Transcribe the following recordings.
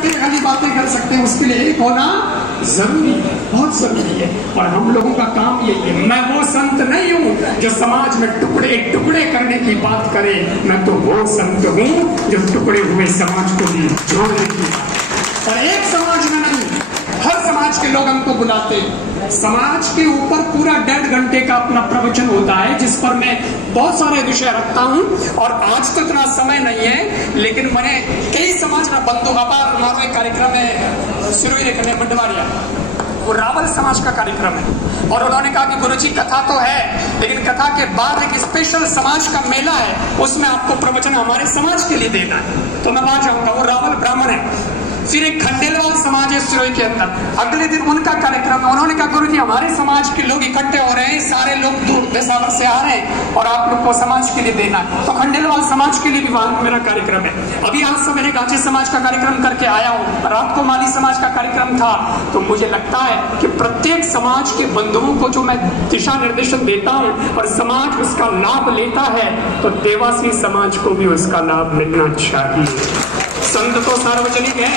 बैठ के खाली बातें कर सकते हैं, उसके लिए एक होना जरूरी है, बहुत जरूरी है। और हम लोगों का काम यही है। मैं वो संत नहीं हूँ जो समाज में टुकड़े टुकड़े करने की बात करे, मैं तो वो संत हूँ जो टुकड़े हुए समाज को भी जोड़ने की। और एक समाज में नहीं, हर समाज के लोग हमको बुलाते हैं। समाज के ऊपर पूरा 1.5 घंटे का अपना प्रवचन होता है, जिस पर मैं बहुत सारे विषय रखता हूँ। और आज तो इतना समय नहीं है, लेकिन मैंने कई समाज में बंधु अपार मारो एक कार्यक्रम है सिरोही करने मंडवारिया, वो रावल समाज का कार्यक्रम है। और उन्होंने कहा कि गुरुजी कथा तो है, लेकिन कथा के बाद एक स्पेशल समाज का मेला है, उसमें आपको प्रवचन हमारे समाज के लिए देना है। तो मैं वहां जाऊंगा। वो रावल ब्राह्मण है। फिर एक खंडेलवाल समाज है सिरोही के अंदर, अगले दिन उनका कार्यक्रम है। उन्होंने कहा गुरुजी हमारे समाज के लोग इकट्ठे हो रहे हैं, सारे लोग दूर देशावर से आ रहे हैं और आप लोग को समाज के लिए देना है। तो खंडेलवाल समाज के लिए भी वहां मेरा कार्यक्रम है। अभी आज सवेरे गांची समाज का कार्यक्रम करके आया हूँ, रात को माली समाज का कार्यक्रम था। तो मुझे लगता है कि प्रत्येक समाज के बंधुओं को जो मैं दिशा निर्देशन देता हूँ और समाज उसका लाभ लेता है, तो देवासी समाज को भी उसका लाभ मिलना चाहिए। संत तो सार्वजनिक है,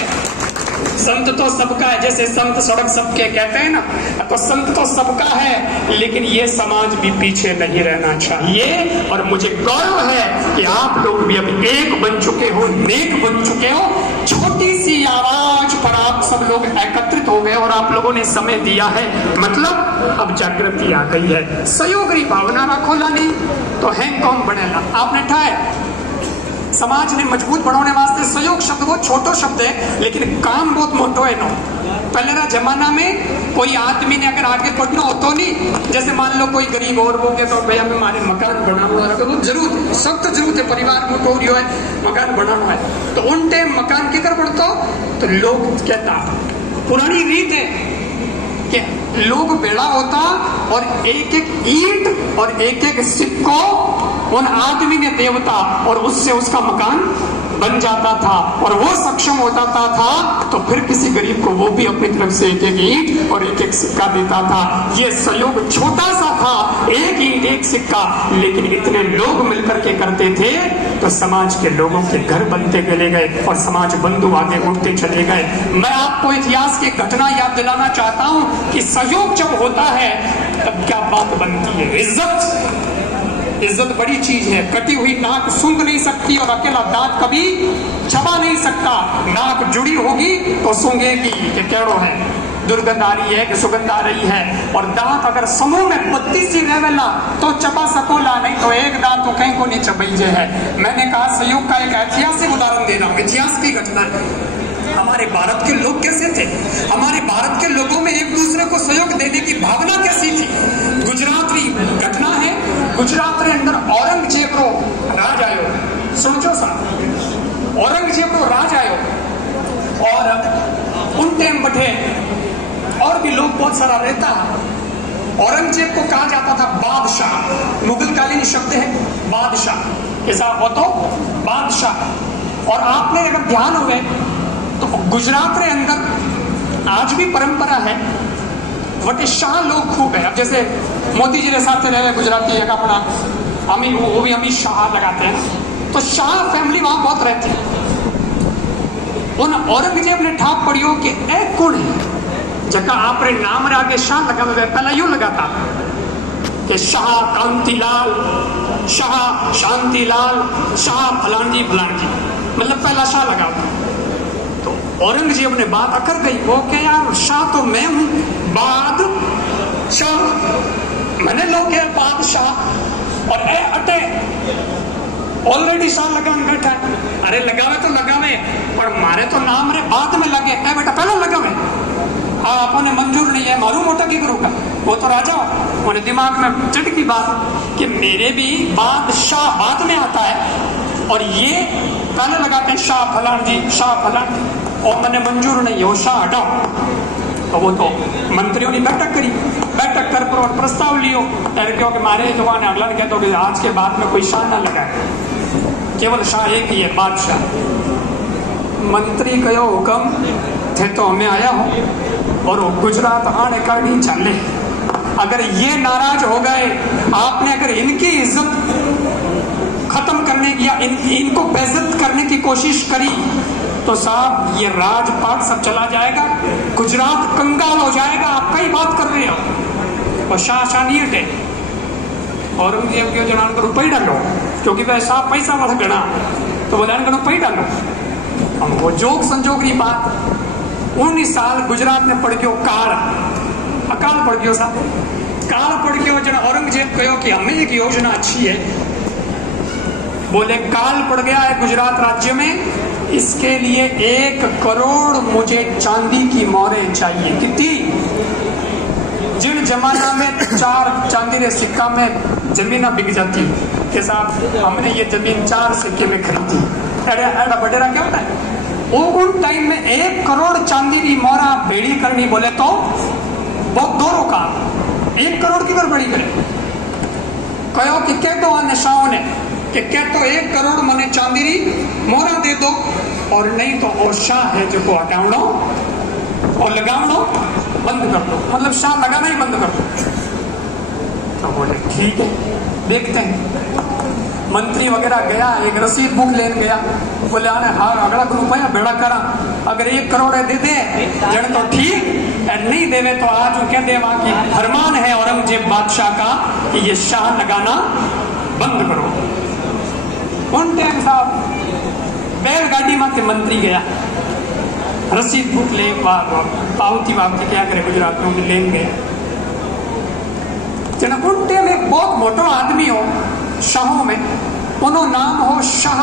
संत तो सबका है, जैसे संत सड़क सबके कहते हैं ना, तो संत तो सबका है, लेकिन ये समाज भी पीछे नहीं रहना चाहिए। और मुझे गौरव है कि आप लोग भी अब एक बन चुके हो, नेक बन चुके हो। छोटी सी आवाज पर आप सब लोग एकत्रित हो गए और आप लोगों ने समय दिया है, मतलब अब जागृति आ गई है। सहयोगी भावना रखो लानी तो हैंग कौन बनेला आपने ठाए। समाज ने मजबूत बनाने वास्ते सहयोग शब्द बहुत छोटो शब्द है, लेकिन काम बहुत मोटो है। नो पहले ना जमाना में कोई आदमी ने अगर आगे बढ़ना हो तो नहीं, जैसे मान लो कोई गरीब और हो गया तो भैया मैं हमारे मकान बनाना, अगर वो जरूर सख्त जरूरत है, परिवार में तो है मकान बनाना है, तो उन टाइम मकान के कर पड़ता हो तो लोग कहता, पुरानी रीत है कि लोग बेड़ा होता और एक एक ईंट और एक एक सिक्को उन आदमी ने देवता और उससे उसका मकान बन जाता था। और वो सक्षम होता था तो फिर किसी गरीब को वो भी अपनी तरफ से एक एक ईंट और एक एक सिक्का देता था। ये सहयोग छोटा सा था, एक ईंट एक सिक्का, लेकिन इतने लोग मिलकर के करते थे तो समाज के लोगों के घर बनते चले गए और समाज बंधु आगे उठते चले गए। मैं आपको इतिहास की घटना याद दिलाना चाहता हूँ कि सहयोग जब होता है तब क्या बात बनती है। इज्जत बड़ी चीज है। कटी हुई नाक सूंघ नहीं सकती और अकेला दांत कभी चबा नहीं सकता। नाक जुड़ी होगी तो सूंघेगी कि केड़ो है, दुर्गंध आ रही है कि सुगंध आ रही है। और दांत अगर समूह में 32 सी रहेला तो चबा सकोला, नहीं तो एक दांत तो कहीं को नहीं चबईजे है। मैंने कहा सहयोग का एक ऐतिहासिक उदाहरण दे रहा हूँ, इतिहास की घटना है। हमारे भारत के लोग कैसे थे, हमारे भारत के लोगों में एक दूसरे को सहयोग देने की भावना कैसी थी। गुजरात की घटना है। गुजरात के अंदर औरंगजेब रो राज आयो, सोचो सा औरंगजेब रो राज आयो और उन टाइम बैठे और भी लोग बहुत सारा रहता। औरंगजेब को कहा जाता था बादशाह, मुगल कालीन शब्द है बादशाह, ऐसा हो तो बादशाह। और आपने अगर ध्यान हो गए तो गुजरात के अंदर आज भी परंपरा है वटे शाह लोग खूब है। अब जैसे मोदी जी के साथ रहे गुजराती एक अपना अमित, वो भी अमित शाह लगाते हैं, तो शाह फैमिली वहां बहुत रहती है। उन औरंगजेब ने ठाप पड़ियो कि ए कौन है जगह आपने नाम रे आगे शाह लगा हुआ, पहला यूं लगाता कि शाह कांतिलाल, शाह शांतिलाल, शाह फलांजी फलांजी, मतलब पहला शाह लगाता। औरंगजेब ने बात अकर गई, वो क्या यार शाह तो मैं हूं, बादशाह मैंने लोग है बादशाह और ए अटे ऑलरेडी शाह लगान बैठा है। अरे लगावे तो लगावे पर मारे तो नाम रे बाद में लगे, ए बेटा पहले लगावे। हाँ अपने मंजूर नहीं है, मालूम मोटा की करूँगा, वो तो राजा उन्हें दिमाग में चिट की बात कि मेरे भी बादशाह बाद में आता है और ये पहले लगाते हैं शाह फलान जी, शाह फलान, और मैंने मंजूर नहीं है वो शाह हटाओ। तो वो तो मंत्रियों ने बैठक करी, बैठक कर पर और प्रस्ताव लियो क्योंकि मारे जवान अगला ने कहते हो आज के बाद में कोई शाह ना लगाए, केवल शाह एक ही है बादशाह। मंत्री कहो हुक्म थे तो हमें आया हो और वो गुजरात आने का नहीं चले। अगर ये नाराज हो गए, आपने अगर इनकी इज्जत खत्म करने की या इनको बेइज्जत करने की कोशिश करी तो साहब ये राजपाट सब चला जाएगा, गुजरात कंगाल हो जाएगा। आप कई बात कर रहे हो। और शाह नहीं हटे, औरंगजेब के जनान को रुपये डालो, क्योंकि वैसा पैसा बढ़ गना तो बोला रुपये डालो। हम वो जोग संजोग की बात 19 साल गुजरात में पड़ गयो काल, अकाल पड़ गयो साहब, काल पड़ गयो। जन औरंगजेब कहो कि हमें एक योजना अच्छी है, बोले काल पड़ गया है गुजरात राज्य में, इसके लिए 1 करोड़ मुझे चांदी की मोहरें चाहिए। कितनी? जिन जमाना में 4 चांदी के सिक्का में जमीन बिक जाती के साथ हमने ये जमीन 4 सिक्के में खरीदी। एडा बडेरा क्या होता है? उन टाइम में 1 करोड़ चांदी की मोहरा बेड़ी करनी बोले तो बहुत दोनों का 1 करोड़ की बड़ी करे। कहो कि कह दो निशाओं ने कि क्या तो 1 करोड़ मने चांदी की मोहरा दे दो, और नहीं तो वो शाह है जो को हटावनो और लगावनो बंद कर दो, मतलब शाह लगाना ही बंद कर दो। तो बोले ठीक है, देखते हैं। मंत्री वगैरह गया, एक रसीद बुक लेने गया, बोले आने हाँ अगला रुपया बेड़ा करा, अगर 1 करोड़ दे दे जन तो ठीक, नहीं देवे तो आज कह देवा कि फरमान है औरंगजेब बादशाह का कि ये शाह लगाना बंद करो। उन टाइम साहब बैलगाड़ी में मंत्री गया, रसीद बुक ले पावती वावती क्या करे गुजरात में लेन गया। उन टाइम एक बहुत मोटो आदमी हो शाहों में, उनो नाम हो शाह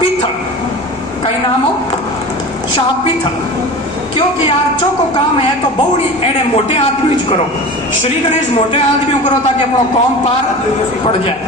पीथल। कई नाम हो? शाह पीथल। क्योंकि यार चो को काम है तो बहुड़ी एडे मोटे आदमी करो, श्री गणेश मोटे आदमी करो ताकि अपनो कौम पार पड़ जाए।